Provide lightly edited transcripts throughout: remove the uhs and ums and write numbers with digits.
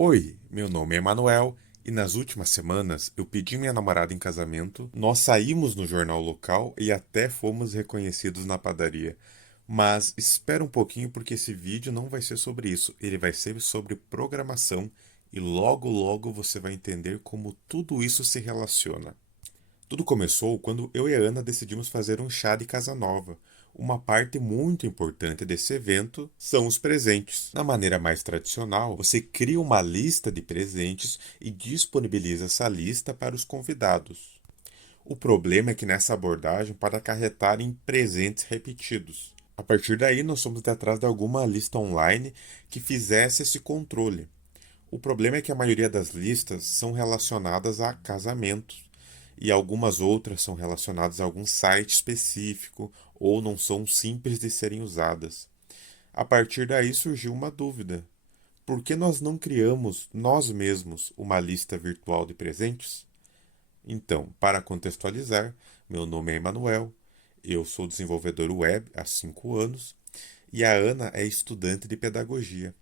Oi, meu nome é Emanuel e nas últimas semanas eu pedi minha namorada em casamento, nós saímos no jornal local e até fomos reconhecidos na padaria. Mas espera um pouquinho porque esse vídeo não vai ser sobre isso, ele vai ser sobre programação e logo logo você vai entender como tudo isso se relaciona. Tudo começou quando eu e a Ana decidimos fazer um chá de casa nova. Uma parte muito importante desse evento são os presentes. Na maneira mais tradicional, você cria uma lista de presentes e disponibiliza essa lista para os convidados. O problema é que nessa abordagem pode acarretar em presentes repetidos. A partir daí, nós fomos atrás de alguma lista online que fizesse esse controle. O problema é que a maioria das listas são relacionadas a casamentos e algumas outras são relacionadas a algum site específico ou não são simples de serem usadas. A partir daí surgiu uma dúvida: por que nós não criamos nós mesmos uma lista virtual de presentes? Então, para contextualizar, meu nome é Emanuel, eu sou desenvolvedor web há 5 anos e a Ana é estudante de pedagogia.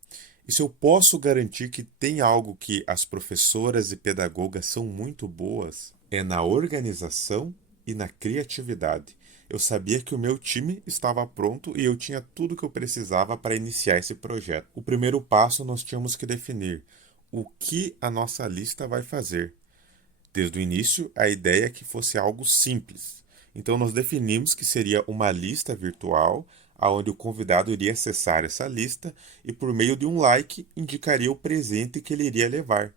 E se eu posso garantir que tem algo que as professoras e pedagogas são muito boas, é na organização e na criatividade. Eu sabia que o meu time estava pronto e eu tinha tudo o que eu precisava para iniciar esse projeto. O primeiro passo nós tínhamos que definir o que a nossa lista vai fazer. Desde o início, a ideia é que fosse algo simples. Então, nós definimos que seria uma lista virtual, onde o convidado iria acessar essa lista e, por meio de um like, indicaria o presente que ele iria levar.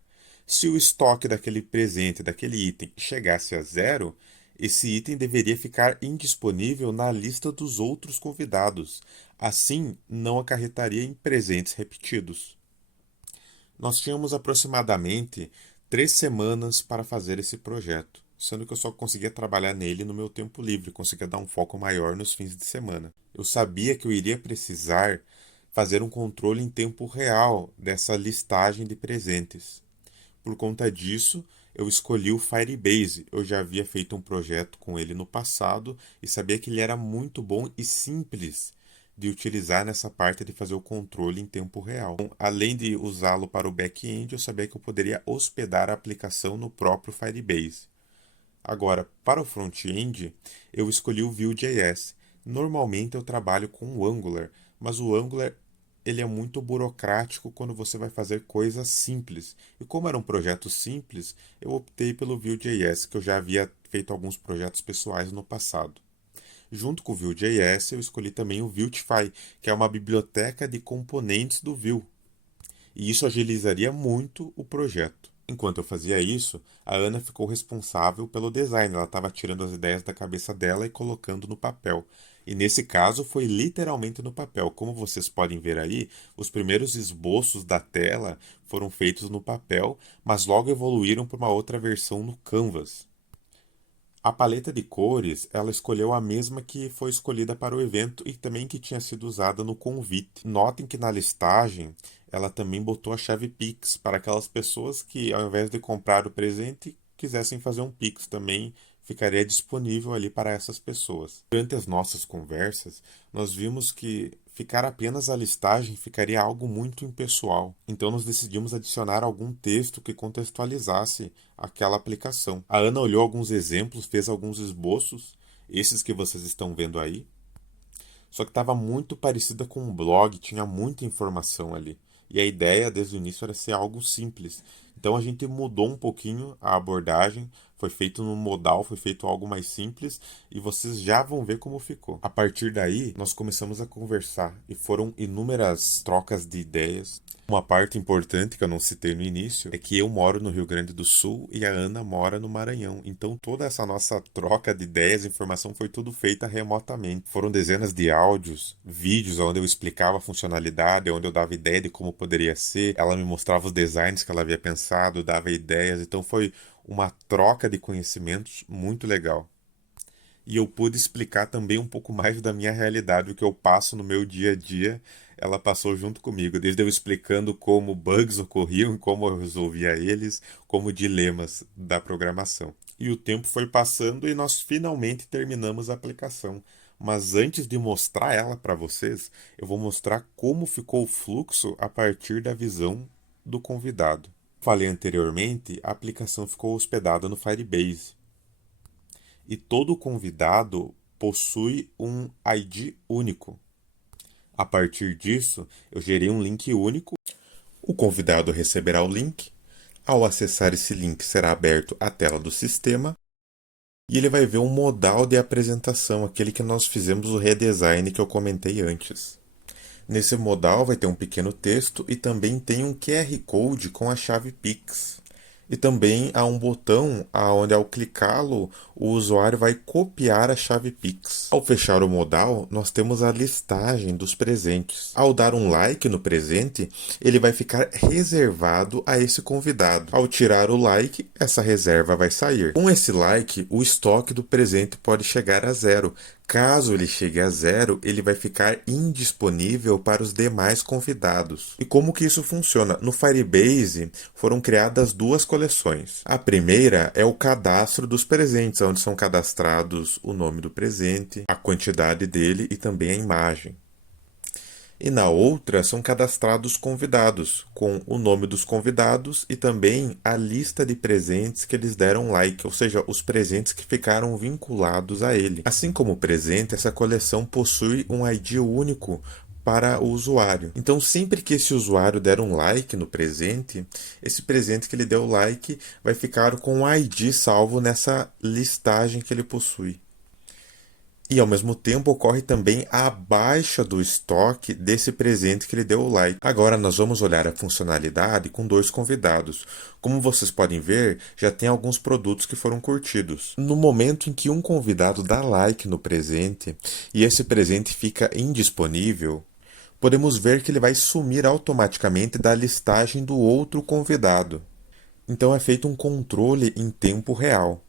Se o estoque daquele presente, daquele item, chegasse a zero, esse item deveria ficar indisponível na lista dos outros convidados. Assim, não acarretaria em presentes repetidos. Nós tínhamos aproximadamente 3 semanas para fazer esse projeto, sendo que eu só conseguia trabalhar nele no meu tempo livre, conseguia dar um foco maior nos fins de semana. Eu sabia que eu iria precisar fazer um controle em tempo real dessa listagem de presentes. Por conta disso, eu escolhi o Firebase. Eu já havia feito um projeto com ele no passado e sabia que ele era muito bom e simples de utilizar nessa parte de fazer o controle em tempo real. Então, além de usá-lo para o back-end, eu sabia que eu poderia hospedar a aplicação no próprio Firebase. Agora, para o front-end, eu escolhi o Vue.js. Normalmente eu trabalho com o Angular, mas o Angular ele é muito burocrático quando você vai fazer coisas simples. E como era um projeto simples, eu optei pelo Vue.js, que eu já havia feito alguns projetos pessoais no passado. Junto com o Vue.js, eu escolhi também o Vuetify, que é uma biblioteca de componentes do Vue. E isso agilizaria muito o projeto. Enquanto eu fazia isso, a Ana ficou responsável pelo design. Ela estava tirando as ideias da cabeça dela e colocando no papel. E nesse caso foi literalmente no papel. Como vocês podem ver aí, os primeiros esboços da tela foram feitos no papel, mas logo evoluíram para uma outra versão no Canvas. A paleta de cores, ela escolheu a mesma que foi escolhida para o evento e também que tinha sido usada no convite. Notem que na listagem, ela também botou a chave Pix para aquelas pessoas que, ao invés de comprar o presente, quisessem fazer um Pix também, ficaria disponível ali para essas pessoas. Durante as nossas conversas, nós vimos que ficar apenas a listagem ficaria algo muito impessoal. Então nós decidimos adicionar algum texto que contextualizasse aquela aplicação. A Ana olhou alguns exemplos, fez alguns esboços, esses que vocês estão vendo aí, só que estava muito parecida com um blog, tinha muita informação ali. E a ideia desde o início era ser algo simples. Então a gente mudou um pouquinho a abordagem, foi feito no modal, foi feito algo mais simples e vocês já vão ver como ficou. A partir daí, nós começamos a conversar e foram inúmeras trocas de ideias. Uma parte importante que eu não citei no início é que eu moro no Rio Grande do Sul e a Ana mora no Maranhão. Então toda essa nossa troca de ideias, informação foi tudo feita remotamente. Foram dezenas de áudios, vídeos onde eu explicava a funcionalidade, onde eu dava ideia de como poderia ser. Ela me mostrava os designs que ela havia pensado, dava ideias. Então foi uma troca de conhecimentos muito legal. E eu pude explicar também um pouco mais da minha realidade, o que eu passo no meu dia a dia. Ela passou junto comigo, desde eu explicando como bugs ocorriam, como eu resolvia eles, como dilemas da programação. E o tempo foi passando e nós finalmente terminamos a aplicação. Mas antes de mostrar ela para vocês, eu vou mostrar como ficou o fluxo a partir da visão do convidado. Falei anteriormente, a aplicação ficou hospedada no Firebase. E todo convidado possui um ID único. A partir disso, eu gerei um link único. O convidado receberá o link. Ao acessar esse link, será aberto a tela do sistema e ele vai ver um modal de apresentação, aquele que nós fizemos o redesign que eu comentei antes. Nesse modal vai ter um pequeno texto e também tem um QR Code com a chave Pix. E também há um botão onde, ao clicá-lo, o usuário vai copiar a chave Pix. Ao fechar o modal, nós temos a listagem dos presentes. Ao dar um like no presente, ele vai ficar reservado a esse convidado. Ao tirar o like, essa reserva vai sair. Com esse like, o estoque do presente pode chegar a 0. Caso ele chegue a 0, ele vai ficar indisponível para os demais convidados. E como que isso funciona? No Firebase foram criadas duas coleções. A primeira é o cadastro dos presentes, onde são cadastrados o nome do presente, a quantidade dele e também a imagem. E na outra são cadastrados convidados, com o nome dos convidados e também a lista de presentes que eles deram like, ou seja, os presentes que ficaram vinculados a ele. Assim como o presente, essa coleção possui um ID único para o usuário. Então, sempre que esse usuário der um like no presente, esse presente que ele deu like vai ficar com o ID salvo nessa listagem que ele possui. E, ao mesmo tempo, ocorre também a baixa do estoque desse presente que ele deu o like. Agora, nós vamos olhar a funcionalidade com dois convidados. Como vocês podem ver, já tem alguns produtos que foram curtidos. No momento em que um convidado dá like no presente e esse presente fica indisponível, podemos ver que ele vai sumir automaticamente da listagem do outro convidado. Então, é feito um controle em tempo real.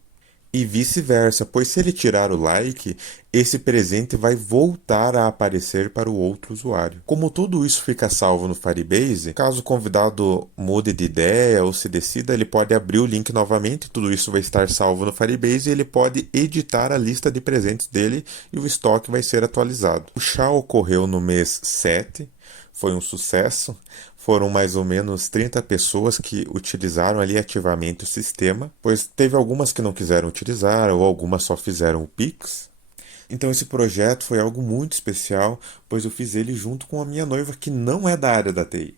E vice-versa, pois se ele tirar o like, esse presente vai voltar a aparecer para o outro usuário. Como tudo isso fica salvo no Firebase, caso o convidado mude de ideia ou se decida, ele pode abrir o link novamente, tudo isso vai estar salvo no Firebase e ele pode editar a lista de presentes dele e o estoque vai ser atualizado. O chá ocorreu no mês 7, foi um sucesso. Foram mais ou menos 30 pessoas que utilizaram ali ativamente o sistema, pois teve algumas que não quiseram utilizar ou algumas só fizeram o Pix. Então esse projeto foi algo muito especial, pois eu fiz ele junto com a minha noiva, que não é da área da TI.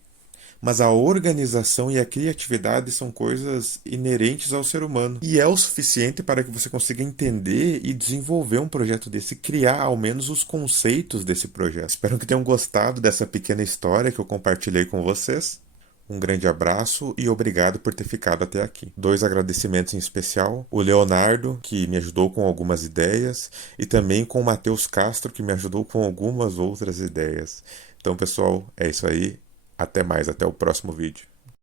Mas a organização e a criatividade são coisas inerentes ao ser humano. E é o suficiente para que você consiga entender e desenvolver um projeto desse, criar ao menos os conceitos desse projeto. Espero que tenham gostado dessa pequena história que eu compartilhei com vocês. Um grande abraço e obrigado por ter ficado até aqui. Dois agradecimentos em especial: o Leonardo, que me ajudou com algumas ideias, e também com o Matheus Castro, que me ajudou com algumas outras ideias. Então, pessoal, é isso aí. Até mais, até o próximo vídeo.